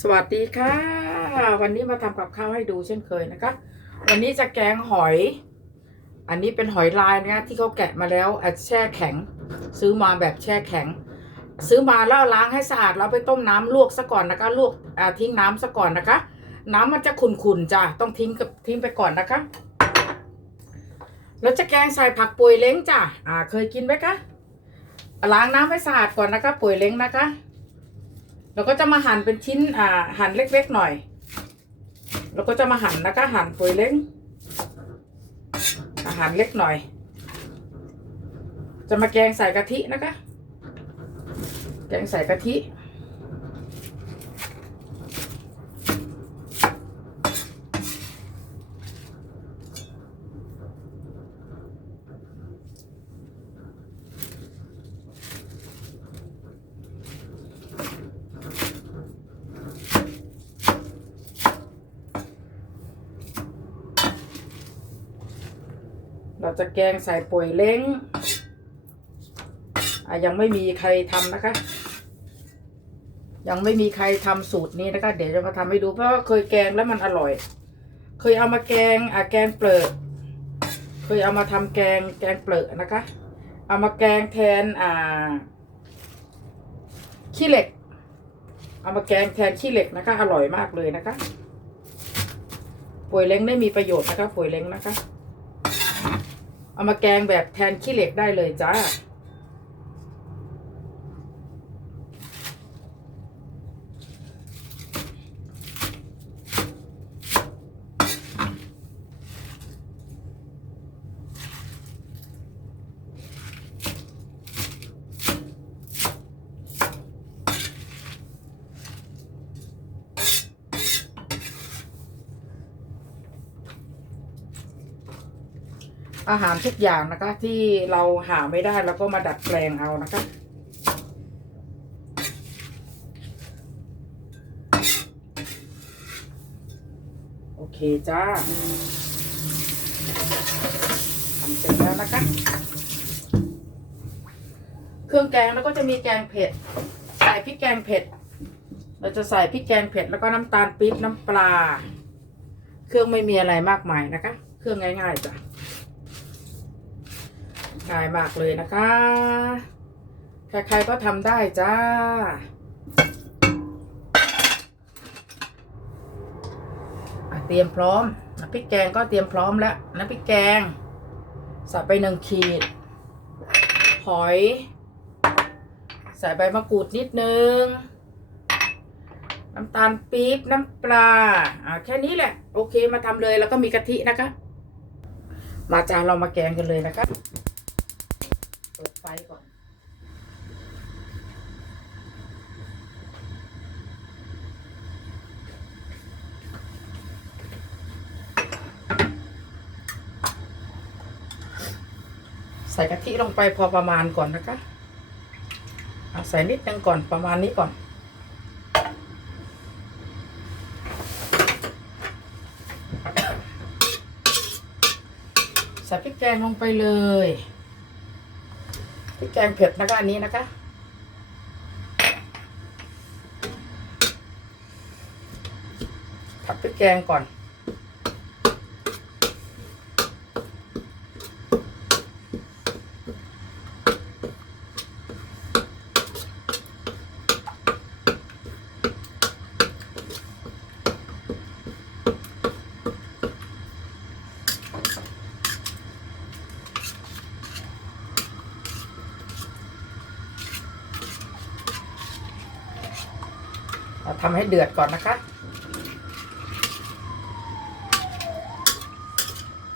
สวัสดีค่ะ วันนี้มาทำกับข้าวให้ดูเช่นเคยนะคะ วันนี้จะแกงหอย อันนี้เป็นหอยลายนะที่เขาแกะมาแล้วอะแช่แข็ง ซื้อมาแบบแช่แข็ง ซื้อมาแล้วล้างให้สะอาดแล้วไปต้มน้ำลวกซะก่อนนะคะลวกทิ้งน้ำซะก่อนนะคะ น้ำมันจะขุ่นๆจ้ะต้องทิ้งกับทิ้งไปก่อนนะคะแล้วจะแกงใส่ผักปุยเล้งจ้ะอ่าเคยกินไหมคะล้างน้ำให้สะอาดก่อนนะคะปุยเล้งนะคะ เราก็จะมาหั่นเป็นชิ้นอ่าหั่นเล็กๆหน่อย เราก็จะมาหั่นแล้วก็หั่นปุยเล้งอาหารเล็กหน่อย จะมาแกงใส่กะทินะคะ แกงใส่กะทิ จะแกงใส่ป่วยเล้งอะยังไม่มีใครทำนะคะ ยังไม่มีใครทำสูตรนี้นะคะ เดี๋ยวจะมาทำให้ดูเพราะว่าเคยแกงแล้วมันอร่อย เคยเอามาแกงอะแกงเปลือกเคยเอามาทำแกงแกงเปลือกนะคะ เอามาแกงแทนอ่าขี้เหล็ก เอามาแกงแทนขี้เหล็กนะคะ อร่อยมากเลยนะคะป่วยเล้งได้มีประโยชน์นะคะป่วยเล้งนะคะ เอามาแกงแบบแทนขี้เหล็กได้เลยจ้า อาหารทุกอย่างนะคะ ที่เราหาไม่ได้เราก็มาดัดแปลงเอานะคะโอเคจ้าทำเสร็จแล้วนะคะ เครื่องแกงแล้วก็จะมีแกงเผ็ด ใส่พริกแกงเผ็ด เราจะใส่พริกแกงเผ็ดแล้วก็น้ำตาลปี๊บน้ำปลา เครื่องไม่มีอะไรมากมายนะคะ เครื่องง่ายๆจ้ะ ง่ายมากเลยนะคะ ใครๆก็ทำได้จ้า เตรียมพร้อมน้ำพริกแกงก็เตรียมพร้อมแล้วน้ำพริกแกงใส่ไปหนึ่งขีด หอย ใส่ใบมะกรูดนิดนึง น้ำตาลปี๊บ น้ำปลา อะแค่นี้แหละ โอเคมาทำเลยแล้วก็มีกะทินะคะ มาจ้าเรามาแกงกันเลยนะคะ ไฟก่อน ใส่กะทิลงไปพอประมาณก่อนนะคะเอาใส่นิดนึงก่อนประมาณนี้ก่อนใส่พริกแกงลงไปเลย พริกแกงเผ็ดนะคะอันนี้นะคะ ผัดพริกแกงก่อน เราทำให้เดือดก่อนนะคะ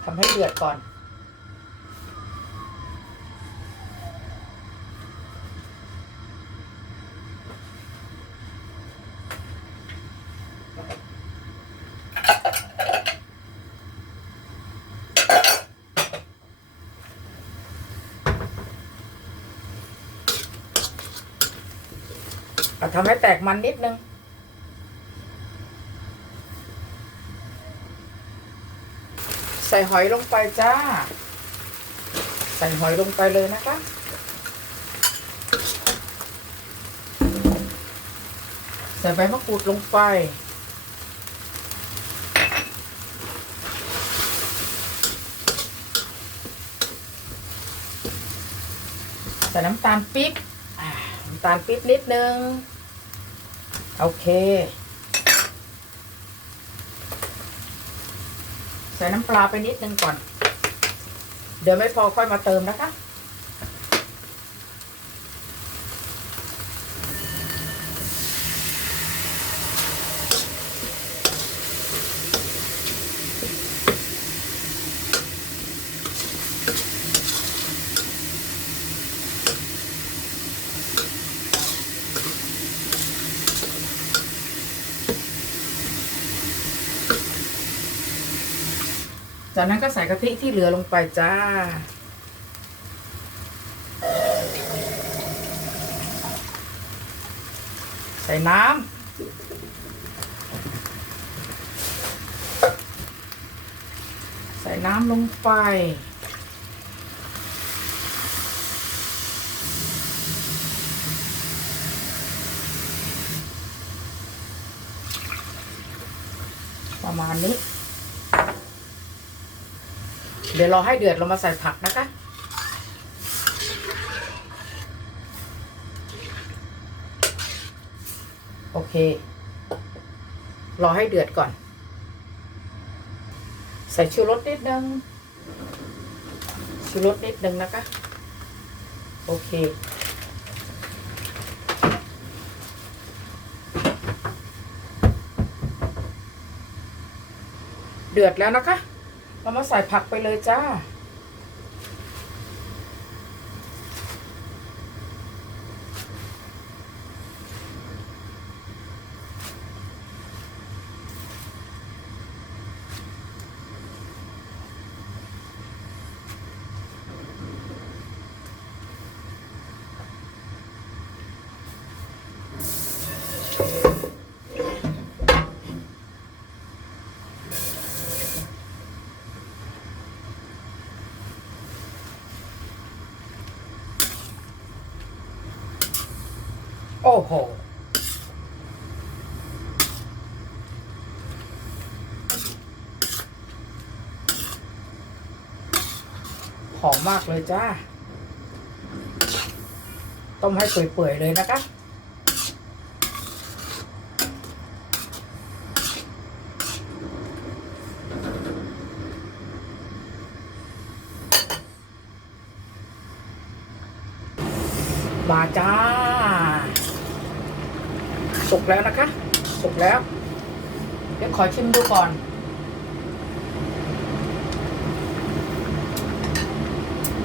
ทำให้เดือดก่อนเราทำให้แตกมันนิดนึง ใส่หอยลงไปจ้า ใส่หอยลงไปเลยนะคะ ใส่ใบมะกรูดลงไป ใส่น้ำตาลปี๊บน้ำตาลปี๊บนิดนึง โอเค ส่น้ำปลาไปนิดนึงก่อน เดี๋ยวไม่พอค่อยมาเติมนะคะ จากนั้นก็ใส่กะทิที่เหลือลงไปจ้า ใส่น้ำใส่น้ำลงไป ประมาณนี้ เดี๋ยวรอให้เดือดเรามาใส่ผักนะคะ โอเค รอให้เดือดก่อน ใส่ชูรสนิดนึงชูรสนิดนึงนะคะ โอเคเดือดแล้วนะคะ เรามาใส่ผักไปเลยจ้า โอ้โหหอมมากเลยจ้า ต้มให้เปื่อยๆเลยนะคะ มาจ้า สุกแล้วนะคะ สุกแล้ว เดี๋ยวขอชิมดูก่อน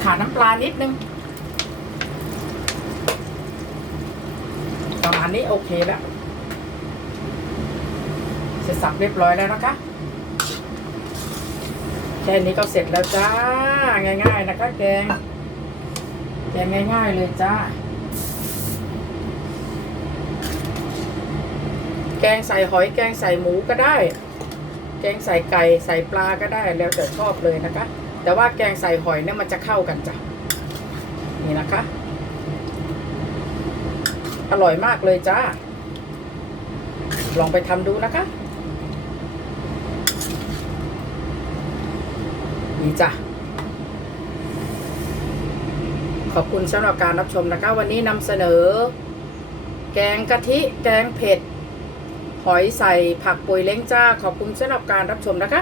ขาน้ำปลานิดนึงประมาณนี้โอเคแล้วเสร็จสับเรียบร้อยแล้วนะคะ แค่นี้ก็เสร็จแล้วจ้า ง่าย ๆ นะคะแกง แกงง่าย ๆ เลยจ้า แกงใส่หอยแกงใส่หมูก็ได้ แกงใส่ไก่ใส่ปลาก็ได้แล้วแต่ชอบเลยนะคะ แต่ว่าแกงใส่หอยเนี่ยมันจะเข้ากันจ้ะนี่นะคะ อร่อยมากเลยจ้า ลองไปทำดูนะคะนี่จ้ะขอบคุณสำหรับการรับชมนะคะ วันนี้นำเสนอ แกงกะทิ แกงเผ็ด หอยใส่ผักปุยเล้งจ้า ขอบคุณสำหรับการรับชมนะคะ